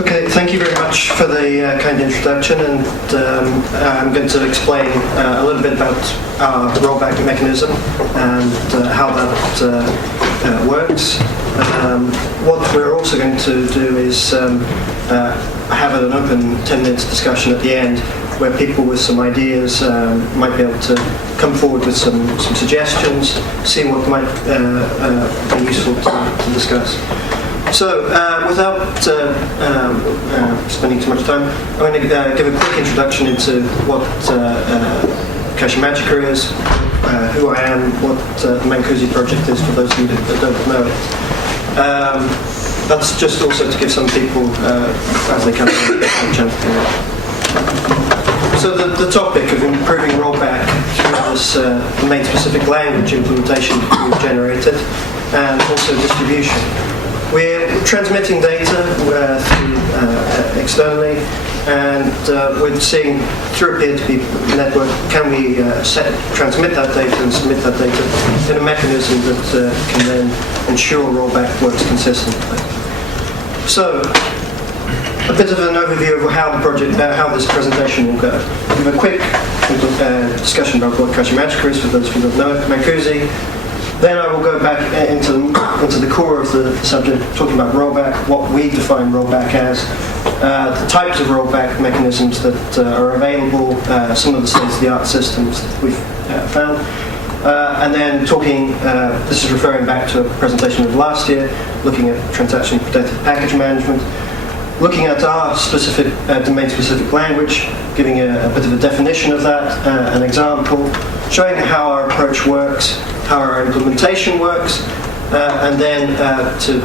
Okay, thank you very much for the kind introduction, and I'm going to explain a little bit about our rollback mechanism and how that works. What we're also going to do is have an open 10 minutes discussion at the end where people with some ideas might be able to come forward with some suggestions, see what might be useful to discuss. So, without spending too much time, I'm going to give a quick introduction into what Caixa Mágica is, who I am, what the Mancoosi Project is for those of you that don't know it. That's just also to give some people, as they come in, a chance to. So the topic of improving rollback through this domain-specific language implementation we've generated, and also distribution. We're transmitting data externally, and we're seeing through a peer-to-peer network, can we transmit that data and submit that data in a mechanism that can then ensure rollback works consistently. So, a bit of an overview of how the project, how this presentation will go. We have a quick discussion about what Caixa Mágica is for those who don't know it, Mancoosi. Then I will go back into the core of the subject, talking about rollback, what we define rollback as, the types of rollback mechanisms that are available, some of the state-of-the-art systems that we've found, and then talking, this is referring back to a presentation of last year, looking at transaction-protected package management, looking at our specific domain-specific language, giving a bit of a definition of that, an example, showing how our approach works, how our implementation works, and then to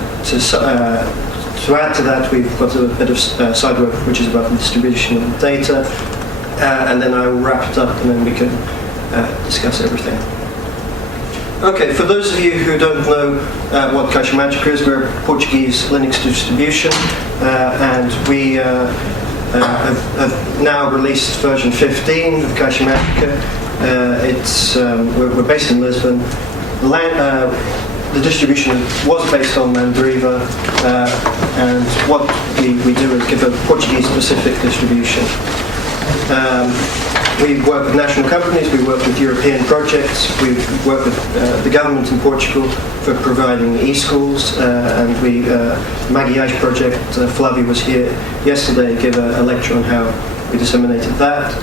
add to that, we've got a bit of side work which is about the distribution of the data, and then I will wrap it up and then we can discuss everything. Okay, for those of you who don't know what Caixa Mágica is, we're a Portuguese Linux distribution, and we have now released version 15 of Caixa Mágica. We're based in Lisbon. The distribution was based on Mandriva, and what we do is give a Portuguese-specific distribution. We work with national companies, we work with European projects, we work with the government in Portugal for providing e-schools, and Magiais project, Flavio was here yesterday, gave a lecture on how we disseminated that.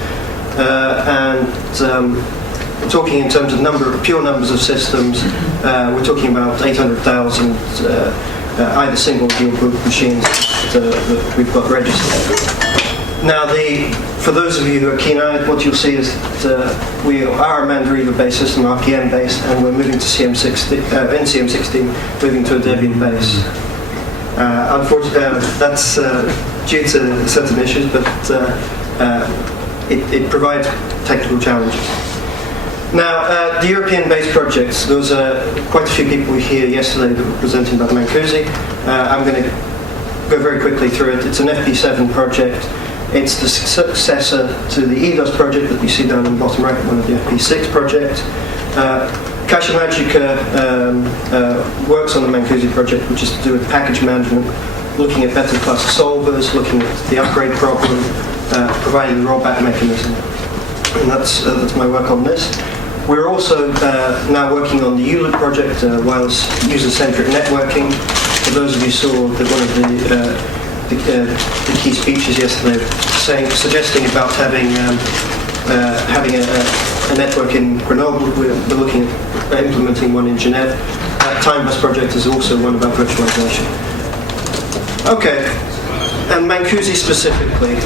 Talking in terms of pure numbers of systems, we're talking about 800,000 either single or dual group machines that we've got registered. Now, for those of you who are keen-eyed, what you'll see is that we are a Mandriva-based system, RPM-based, and we're moving to NCM16, moving to a Debian-based. Unfortunately, that's due to certain issues, but it provides technical challenges. Now, the European-based projects, there was quite a few people here yesterday that were presenting about Mancoosi. I'm going to go very quickly through it. It's an FP7 project. It's the successor to the EDOS project that you see down in the bottom right, one of the FP6 projects. Caixa Mágica works on the Mancoosi project, which is to do with package management, looking at better class solvers, looking at the upgrade problem, providing the rollback mechanism. And that's my work on this. We're also now working on the ULIT project, wireless user-centric networking. For those of you who saw that one of the key speeches yesterday, suggesting about having a network in Grenoble. We're looking at implementing one in Geneva. Time Bus project is also one about virtualization. Okay, and Mancoosi specifically.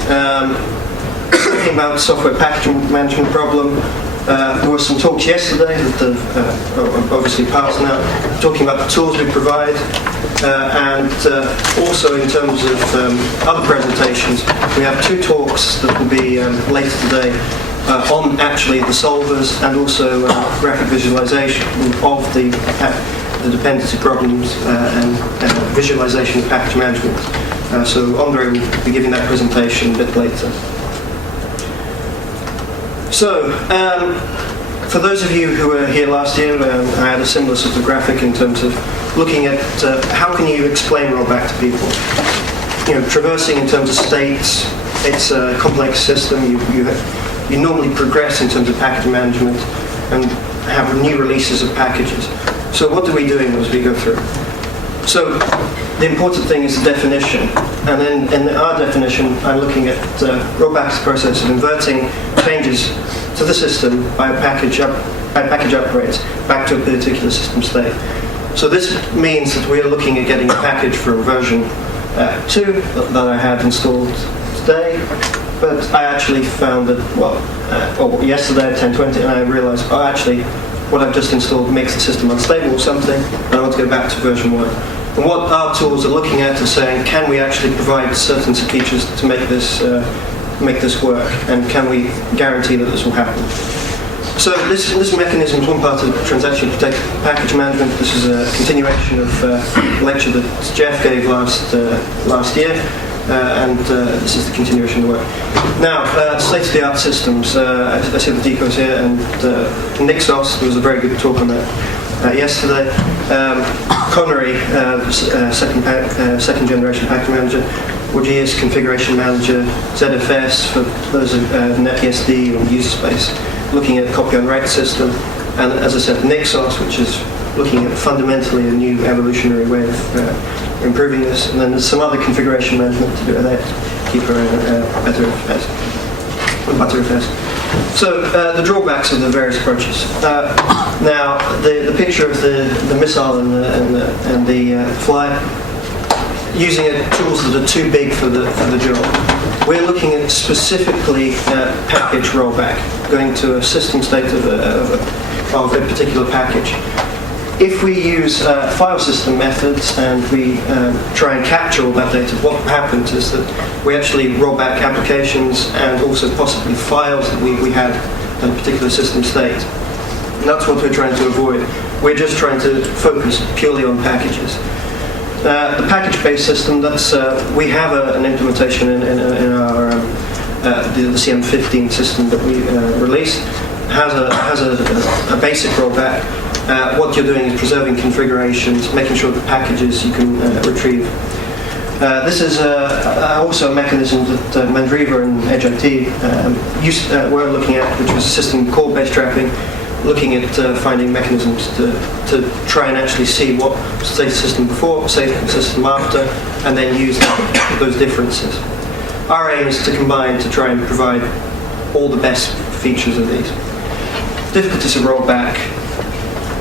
Talking about software package management problem. There were some talks yesterday that have obviously passed now, talking about the tools we provide, and also in terms of other presentations, we have two talks that will be later today on actually the solvers and also graphic visualization of the dependency problems and visualization of package management. So Andre will be giving that presentation a bit later. So, for those of you who were here last year, I had a similar sort of graphic in terms of looking at how can you explain rollback to people. traversing in terms of states. It's a complex system. You normally progress in terms of package management and have new releases of packages. So what do we do as we go through? So the important thing is the definition. And then in our definition, I'm looking at Rollback's process of inverting changes to the system by package upgrades back to a particular system state. So this means that we are looking at getting a package from version 2 that I had installed today, but I actually found that, yesterday at 10:20, and I realized, actually, what I've just installed makes the system unstable or something, and I want to go back to version 1. And what our tools are looking at is saying, can we actually provide certain features to make this work, and can we guarantee that this will happen? So this mechanism is one part of transaction protected package management. This is a continuation of a lecture that Jeff gave last year, and this is the continuation of the work. Now, state-of-the-art systems. I see the decos here, and Nixos, there was a very good talk on that yesterday. Connery, second generation package manager. Orgeas configuration manager. ZFS for those of NetBSD or user space, looking at copy on write system. And as I said, Nixos, which is looking at fundamentally a new evolutionary way of improving this. And then there's some other configuration management to do with that, keep better FS. So the drawbacks of the various approaches. Now, the picture of the missile and the fly, using tools that are too big for the job. We're looking at specifically package rollback, going to a system state of a particular package. If we use file system methods and we try and capture all that data, what happens is that we actually roll back applications and also possibly files that we had in a particular system state. And that's what we're trying to avoid. We're just trying to focus purely on packages. The package-based system, we have an implementation in our the CM15 system that we released, has a basic rollback. What you're doing is preserving configurations, making sure the packages you can retrieve. This is also a mechanism that Mandriva and Edge IT were looking at, which was a system call-based trapping, looking at finding mechanisms to try and actually see what state system before, state system after, and then use those differences. Our aim is to combine to try and provide all the best features of these. Difficulties of rollback.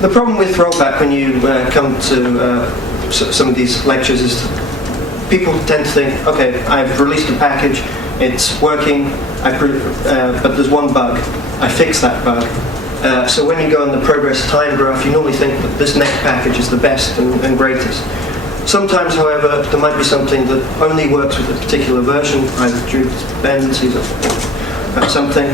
The problem with rollback when you come to some of these lectures is people tend to think, okay, I've released a package, it's working, but there's one bug. I fix that bug. So when you go on the progress time graph, you normally think that this next package is the best and greatest. Sometimes, however, there might be something that only works with a particular version, either due to dependencies or something.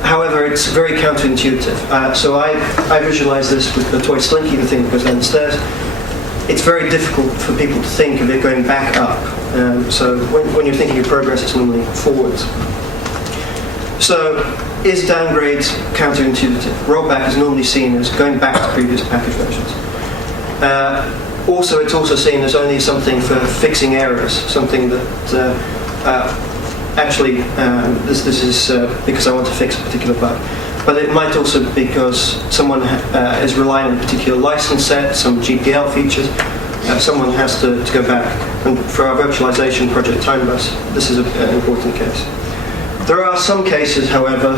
However, it's very counterintuitive. So I visualize this with the toy Slinky, the thing that goes downstairs. It's very difficult for people to think of it going back up. So when you're thinking of progress, it's normally forwards. So is downgrades counterintuitive? Rollback is normally seen as going back to previous package versions. Also, it's also seen as only something for fixing errors, something that actually this is because I want to fix a particular bug. But it might also be because someone is relying on a particular license set, some GPL features. Someone has to go back. And for our virtualization project Time Bus, this is an important case. There are some cases, however,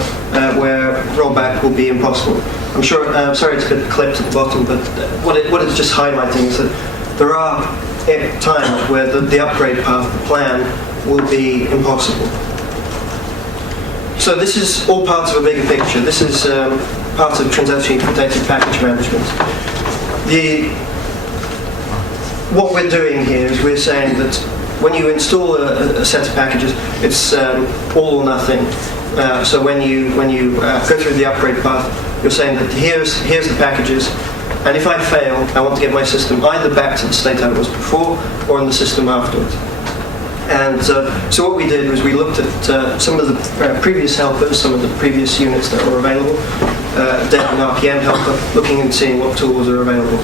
where rollback will be impossible. I'm sure, sorry it's a bit clipped at the bottom, but what it's just highlighting is that there are times where the upgrade path, the plan, will be impossible. So this is all part of a bigger picture. This is part of transaction protected package management. What we're doing here is we're saying that when you install a set of packages, it's all or nothing. So when you go through the upgrade path, you're saying that here's the packages, and if I fail, I want to get my system either back to the state I was before or in the system afterwards. And so what we did was we looked at some of the previous helpers, some of the previous units that were available, Dev and RPM helper, looking and seeing what tools are available.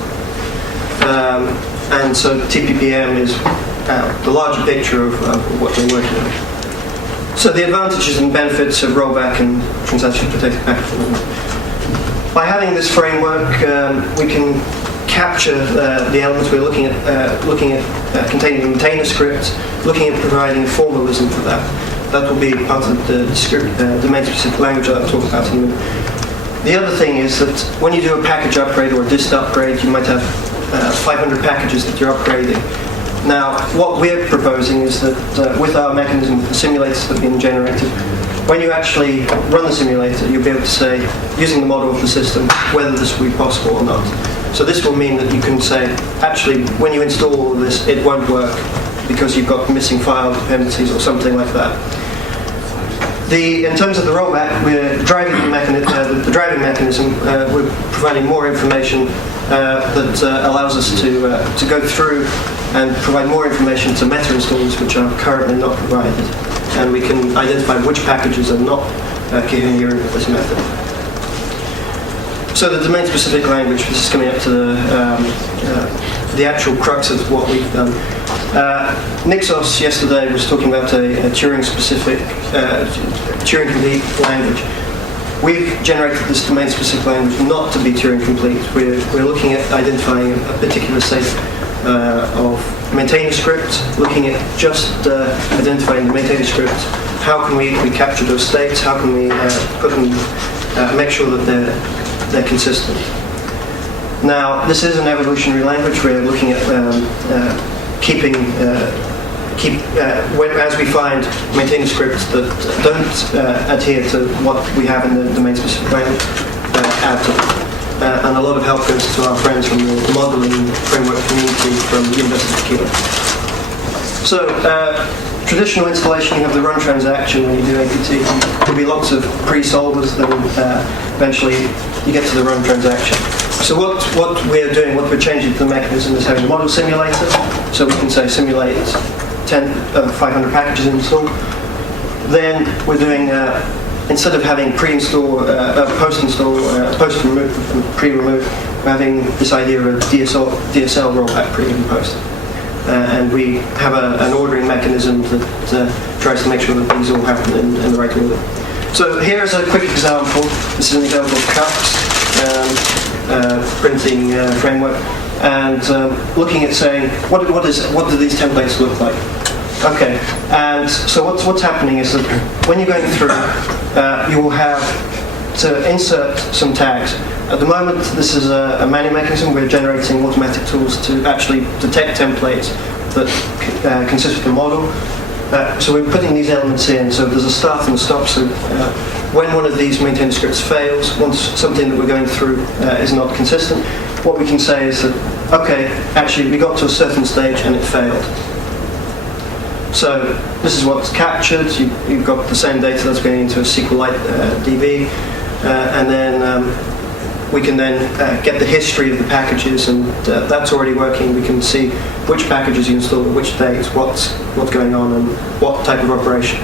And so TPPM is out the larger picture of what they're working on. So the advantages and benefits of rollback and transaction protected packaging. By having this framework, we can capture the elements we're looking at containing the maintainer script, looking at providing formalism for that. That will be part of the script, domain-specific language that I'll talk about in a minute. The other thing is that when you do a package upgrade or a dist upgrade, you might have 500 packages that you're upgrading. Now, what we're proposing is that with our mechanism, with the simulators that have been generated, when you actually run the simulator, you'll be able to say, using the model of the system, whether this will be possible or not. So this will mean that you can say, actually, when you install all of this, it won't work because you've got missing file dependencies or something like that. In terms of the rollback, we're driving the driving mechanism. We're providing more information that allows us to go through and provide more information to meta installers which are currently not provided, and we can identify which packages are not coherent with this method. So the domain-specific language. This is coming up to the actual crux of what we've done. Nixos yesterday was talking about a Turing-specific, Turing-complete language. We've generated this domain-specific language not to be Turing-complete. We're looking at identifying a particular set of maintainer scripts, looking at just identifying the maintainer scripts. How can we capture those states? How can we put them, make sure that they're consistent? Now, this is an evolutionary language. We're looking at as we find maintainer scripts that don't adhere to what we have in the domain-specific language, add to them. And a lot of help goes to our friends from the modeling framework community from the University of Keele. So, traditional installation, you have the run transaction when you do APT. There'll be lots of pre-solvers, then eventually you get to the run transaction. So what we're doing, what we're changing to the mechanism is having a model simulator. So we can say simulate 500 packages installed. Then we're doing, instead of having pre-install, post-install, post-remove, pre-remove, we're having this idea of DSL rollback pre and post. And we have an ordering mechanism that tries to make sure that these all happen in the right order. So here's a quick example. This is an example of CUPS. Printing framework, and looking at saying what do these templates look like? Okay, and so what's happening is that when you're going through, you will have to insert some tags. At the moment, this is a manual mechanism. We're generating automatic tools to actually detect templates that consist of the model. So we're putting these elements in. So there's a start and a stop. So when one of these maintainer scripts fails, once something that we're going through is not consistent, what we can say is that, okay, actually we got to a certain stage and it failed. So this is what's captured. You've got the same data that's going into a SQLite DB, and then we can then get the history of the packages, and that's already working. We can see which packages you installed at which date, what's going on, and what type of operation.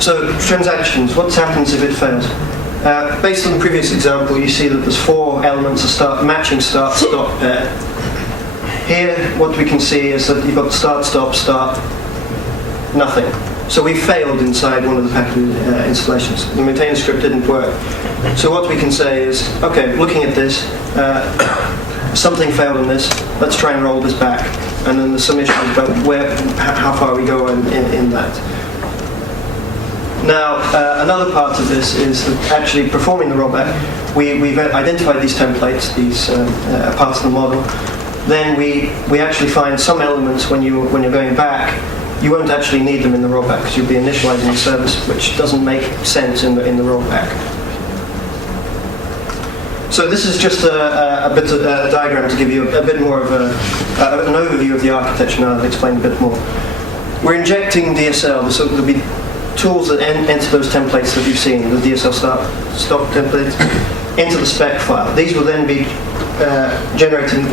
So transactions, what happens if it fails? Based on the previous example, you see that there's 4 elements, matching start-stop pair. Here, what we can see is that you've got start-stop-start, nothing. So we failed inside one of the package installations. The maintainer script didn't work. So what we can say is, okay, looking at this, something failed in this, let's try and roll this back. And then the submission is about how far we go in that. Now, another part of this is that actually performing the rollback, we've identified these templates, these parts of the model. Then we actually find some elements when you're going back, you won't actually need them in the rollback because you'll be initializing a service which doesn't make sense in the rollback. So this is just a diagram to give you a bit more of an overview of the architecture. Now I'll explain a bit more. We're injecting DSL, so there'll be tools that enter those templates that you've seen, the DSL stop templates, into the spec file. These will then be generating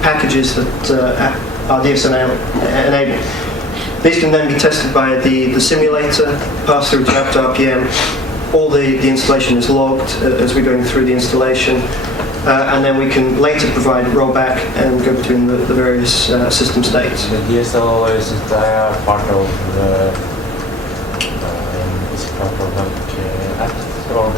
packages that are DSL enabled. These can then be tested by the simulator, pass through to apt RPM, all the installation is logged as we're going through the installation, and then we can later provide rollback and go between the various system states. The DSL is part of apps, or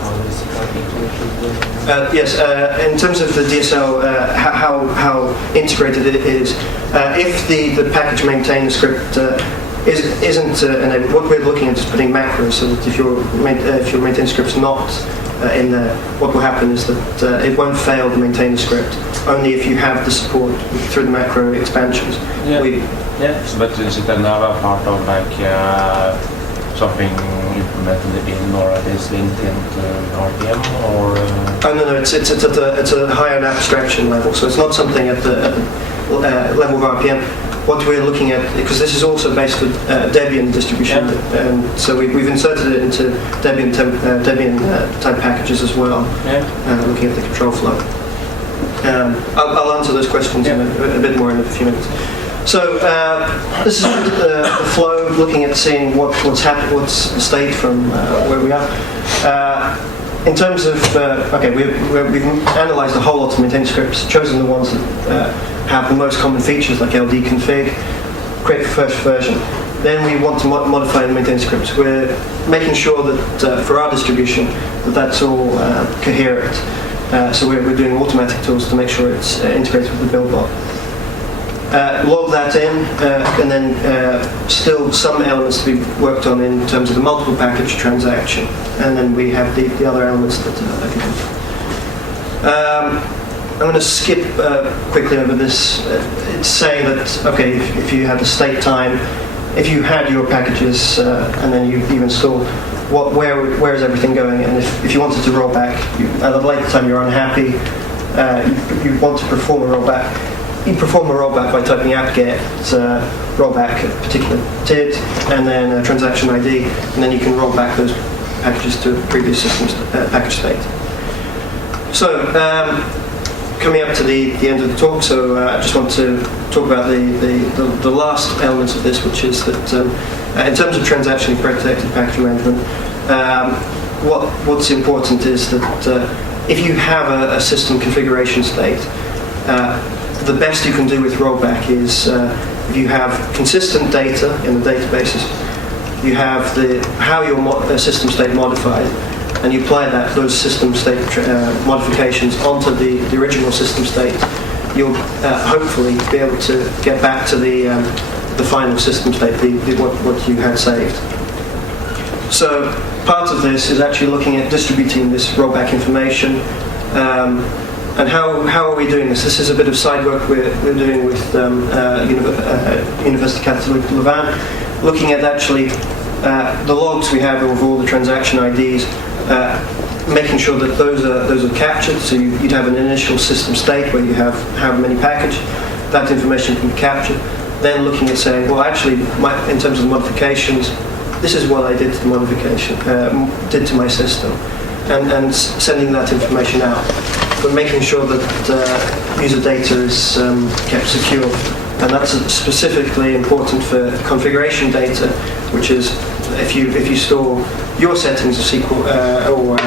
how is it yes, in terms of the DSL, how integrated it is, if the package maintainer script isn't enabled, what we're looking at is putting macros, so that if your maintainer script's not in there, what will happen is that it won't fail the maintainer script, only if you have the support through the macro expansions. Yeah. But is it another part of something implemented in, or it is linked into RPM, or? Oh no, it's a higher abstraction level, so it's not something at the level of RPM. What we're looking at, because this is also based with Debian distribution, and so we've inserted it into Debian type packages as well. Looking at the control flow. I'll answer those questions in a bit more in a few minutes. So this is the flow, looking at seeing what's happened, what's the state from where we are. In terms of we've analysed a whole lot of maintainer scripts, chosen the ones that have the most common features like LD config, create the first version. Then we want to modify the maintainer scripts. We're making sure that for our distribution that's all coherent. So we're doing automatic tools to make sure it's integrated with the build bot. Log that in, and then still some elements to be worked on in terms of the multiple package transaction, and then we have the other elements that I can do. I'm going to skip quickly over this. It's saying that, okay, if you had the state time, if you had your packages and then you install, where is everything going? And if you wanted to roll back, at a later time you're unhappy, you want to perform a rollback. You perform a rollback by typing apt-get rollback a particular TID and then a transaction ID, and then you can roll back those packages to a previous system package state. So coming up to the end of the talk, so I just want to talk about the last elements of this, which is that in terms of transaction protected package management, what's important is that if you have a system configuration state, the best you can do with rollback is if you have consistent data in the databases, you have how your system state modified, and you apply those system state modifications onto the original system state, you'll hopefully be able to get back to the final system state, what you had saved. So part of this is actually looking at distributing this rollback information. And how are we doing this? This is a bit of side work we're doing with University Catholic Leuven, looking at actually the logs we have of all the transaction IDs, making sure that those are captured. So you'd have an initial system state where you have how many package, that information can be captured. Then looking at saying, well, actually, in terms of the modifications, this is what I did to the modification, did to my system, and sending that information out. But making sure that user data is kept secure, and that's specifically important for configuration data, which is if you store your settings of SQL or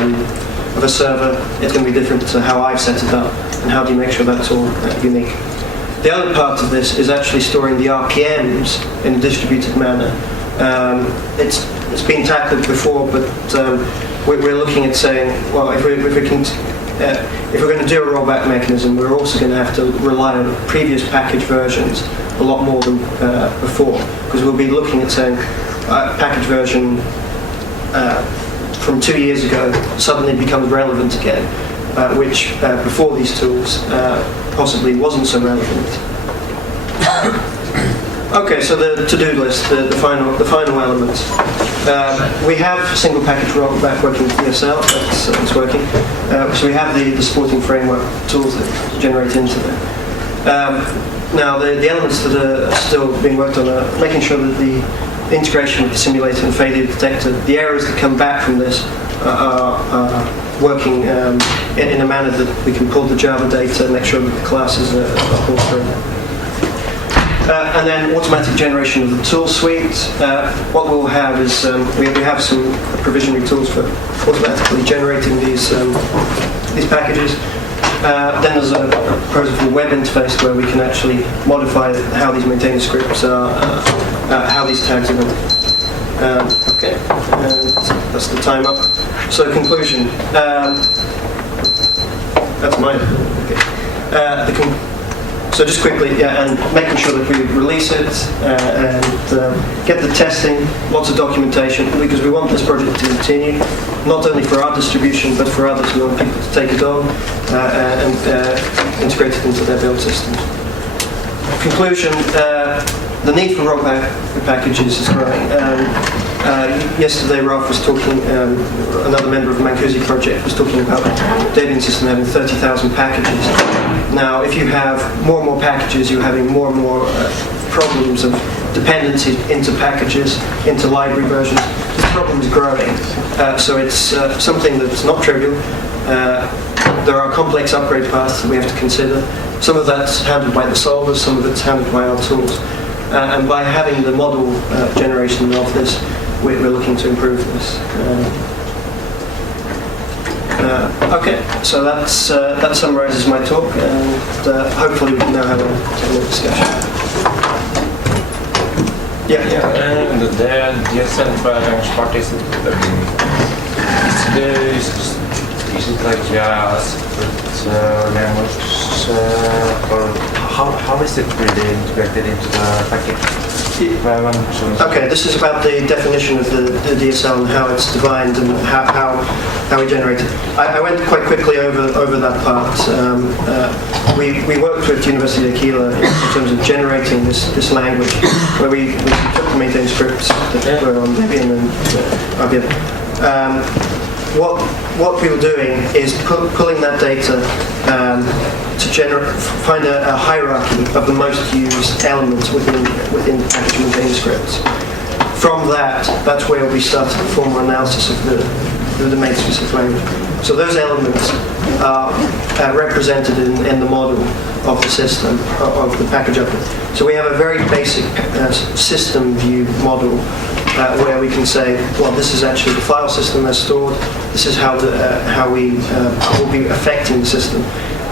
of a server, it's going to be different to how I've set it up, and how do you make sure that's all unique. The other part of this is actually storing the RPMs in a distributed manner. It's been tackled before, but we're looking at saying, well, if we're going to do a rollback mechanism, we're also going to have to rely on previous package versions a lot more than before, because we'll be looking at saying package version from 2 years ago suddenly becomes relevant again, which before these tools possibly wasn't so relevant. Okay, so the to-do list, the final elements. We have single package rollback working with DSL. That's working. So we have the supporting framework tools that generate into there. Now the elements that are still being worked on are making sure that the integration with the simulator and failure detector, the errors that come back from this are working in a manner that we can pull the Java data and make sure that the classes are pulled through. And then automatic generation of the tool suite. What we'll have is we have some provisionary tools for automatically generating these packages. Then there's a prototype web interface where we can actually modify how these maintainer scripts are, how these tags are going. Okay, and that's the time up. So conclusion. That's mine. Okay. So just quickly, and making sure that we release it and get the testing, lots of documentation, because we want this project to continue, not only for our distribution, but for others. We want people to take it on and integrate it into their build systems. Conclusion, the need for rollback packages is growing. Yesterday Ralph was talking, another member of the Mancoosi Project was talking about the dating system having 30,000 packages. Now, if you have more and more packages, you're having more and more problems of dependency into packages, into library versions. The problem is growing. So it's something that's not trivial. There are complex upgrade paths that we have to consider. Some of that's handled by the solvers, some of it's handled by our tools. And by having the model generation of this, we're looking to improve this. Okay, so that summarizes my talk, and hopefully we can now have a discussion. Yeah. And the DSL branch part is it like a separate language, or how is it really integrated into the package? Okay, this is about the definition of the DSL and how it's defined and how we generate it. I went quite quickly over that part. We worked with University of Aquila in terms of generating this language, where we took the maintain scripts that were on Debian and IBM. What we were doing is pulling that data to find a hierarchy of the most used elements within package maintaining scripts. From that's where we started the formal analysis of the domain-specific language. So those elements are represented in the model of the system, of the package update. So we have a very basic system view model where we can say, well, this is actually the file system that's stored. This is how we will be affecting the system.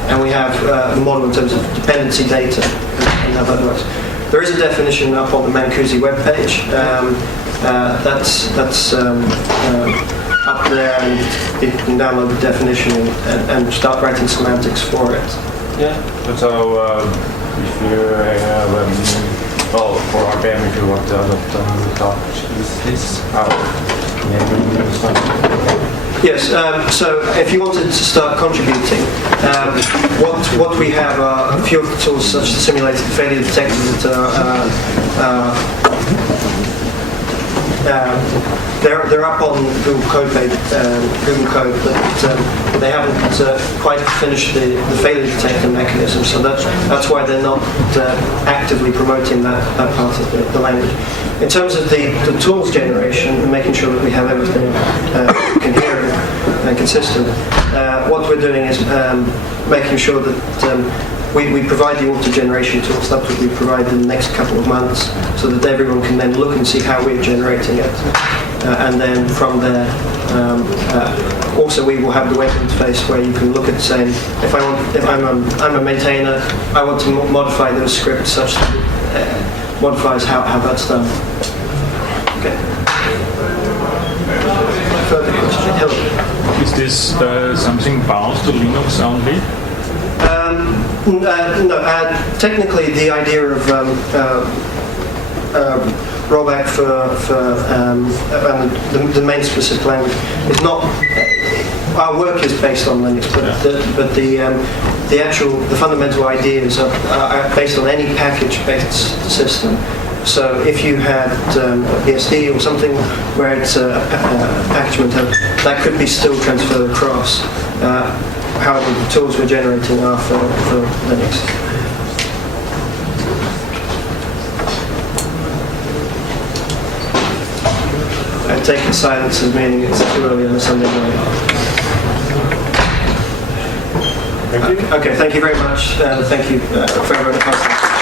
And we have a model in terms of dependency data and how that works. There is a definition up on the Mancoosi webpage. That's up there, and you can download the definition and start writing semantics for it. Yeah. So if you for RPM, if you want to adopt use this, Yes, so if you wanted to start contributing, what we have are a few of the tools such as simulated failure detectors that they're up on Google Code, but they haven't quite finished the failure detector mechanism, so that's why they're not actively promoting that part of the language. In terms of the tools generation and making sure that we have everything coherent and consistent, what we're doing is making sure that we provide the auto-generation tools. That's what we provide in the next couple of months, so that everyone can then look and see how we're generating it. And then from there, also we will have the web interface where you can look at saying, if I'm a maintainer, I want to modify those scripts such that it modifies how that's done. Okay. Further question? Hello. Is this something bound to Linux only? No, technically the idea of rollback for the domain-specific language is not. Our work is based on Linux, but the fundamental ideas are based on any package-based system. So if you had BSD or something where it's a package maintainer, that could be still transferred across. However, the tools we're generating are for Linux. I take the silence as meaning it's too early on a Sunday morning. Thank you. Okay, thank you very much. Thank you for everyone.